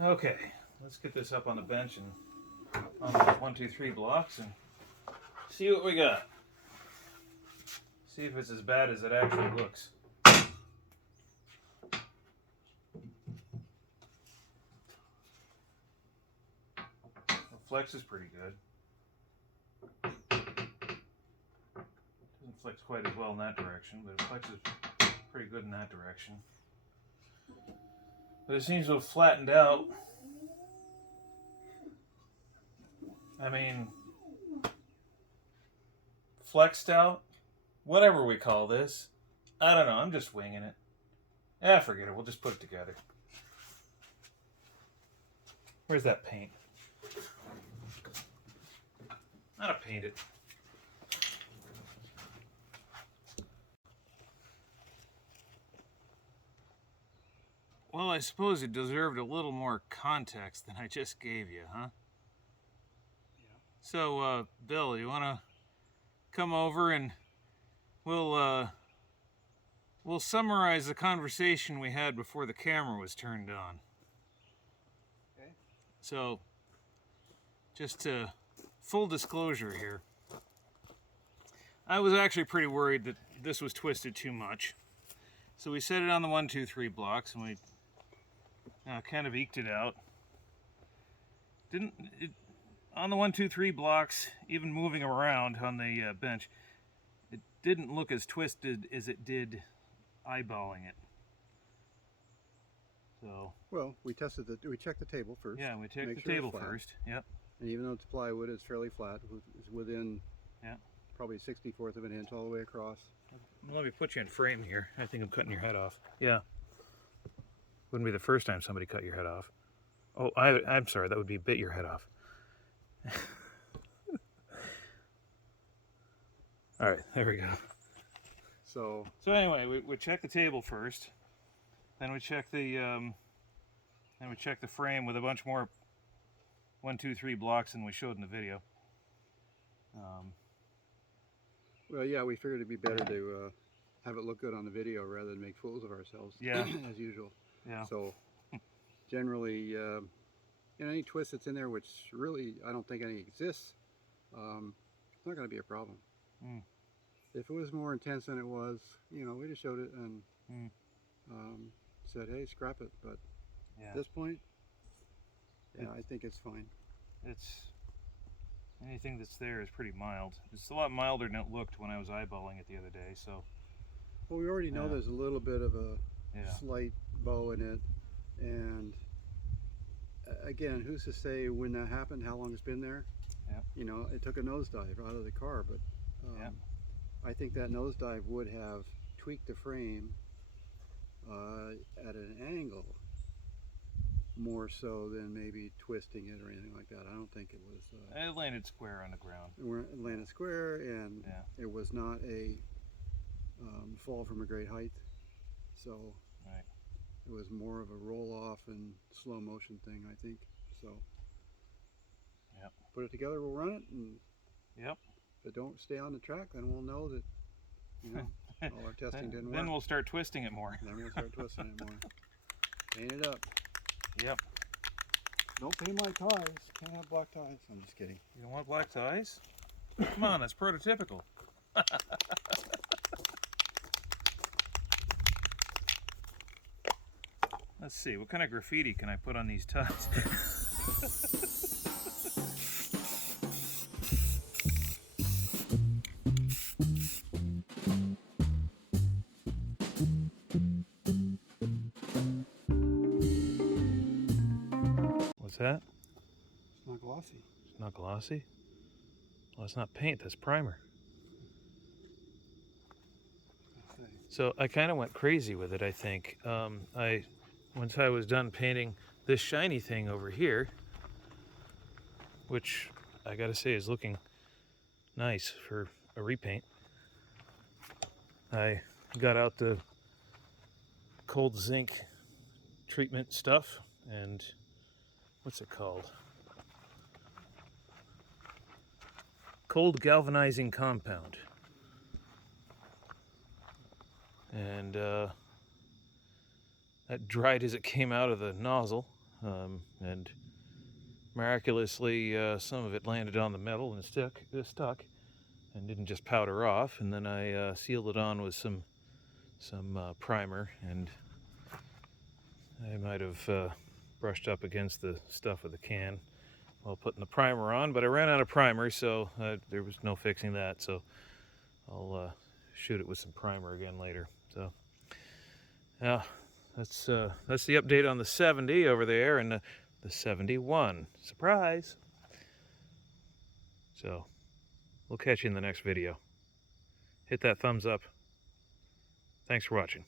Okay, let's get this up on the bench and on those 1, 2, 3 blocks and see what we got. See if it's as bad as it actually looks. The flex is pretty good. Doesn't flex quite as well in that direction, but it flexes pretty good in that direction. But it seems to have flattened out. I mean, flexed out, whatever we call this. I don't know, I'm just winging it. Forget it, we'll just put it together. Where's that paint? Not to paint it. Well, I suppose it deserved a little more context than I just gave you, huh? Yeah. So, Bill, you want to come over and we'll summarize the conversation we had before the camera was turned on. Okay. So, just full disclosure here. I was actually pretty worried that this was twisted too much. So we set it on the 1, 2, 3 blocks and we kind of eked it out. On the 1, 2, 3 blocks, even moving around on the bench, it didn't look as twisted as it did eyeballing it. So. Well, we checked the table first. Yeah, we checked the table first. Yep. And even though it's plywood, it's fairly flat. It's within probably 1/64 of an inch all the way across. Let me put you in frame here. I think I'm cutting your head off. Yeah. Wouldn't be the first time somebody cut your head off. Oh, I'm sorry. That would be bit your head off. All right, there we go. So anyway, we check the table first. Then we check the frame with a bunch more 1, 2, 3 blocks than we showed in the video. Well, yeah, we figured it'd be better to have it look good on the video rather than make fools of ourselves. Yeah. As usual. Yeah. So generally, any twist that's in there, which really I don't think any exists, it's not going to be a problem. Mm. If it was more intense than it was, we'd have showed it and said, hey, scrap it. But at this point, I think it's fine. Anything that's there is pretty mild. It's a lot milder than it looked when I was eyeballing it the other day. So. Well, we already know there's a little bit of a slight bow in it, and again, who's to say when that happened, how long it's been there? Yeah. It took a nosedive out of the car, but I think that nosedive would have tweaked the frame at an angle more so than maybe twisting it or anything like that. I don't think it was. It landed square on the ground. It landed square, and it was not a fall from a great height. So it was more of a roll off and slow motion thing, I think. So put it together, we'll run it, and if it don't stay on the track, then we'll know that all our testing didn't work. Then we'll start twisting it more. Paint it up. Yep. Don't paint my ties. Can't have black ties. I'm just kidding. You don't want black ties? Come on, that's prototypical. Let's see, what kind of graffiti can I put on these ties? What's that? It's not glossy. It's not glossy? Well, it's not paint, that's primer. So I kind of went crazy with it, I think. Once I was done painting this shiny thing over here, which I gotta say is looking nice for a repaint, I got out the cold zinc treatment stuff and what's it called? Cold galvanizing compound. And that dried as it came out of the nozzle. and miraculously some of it landed on the metal and stuck and didn't just powder off. And then I sealed it on with some primer, and I might have brushed up against the stuff of the can while putting the primer on, but I ran out of primer, so there was no fixing that. So I'll shoot it with some primer again later. So yeah, that's the update on the 70 over there, and the 71. Surprise! So we'll catch you in the next video. Hit that thumbs up. Thanks for watching.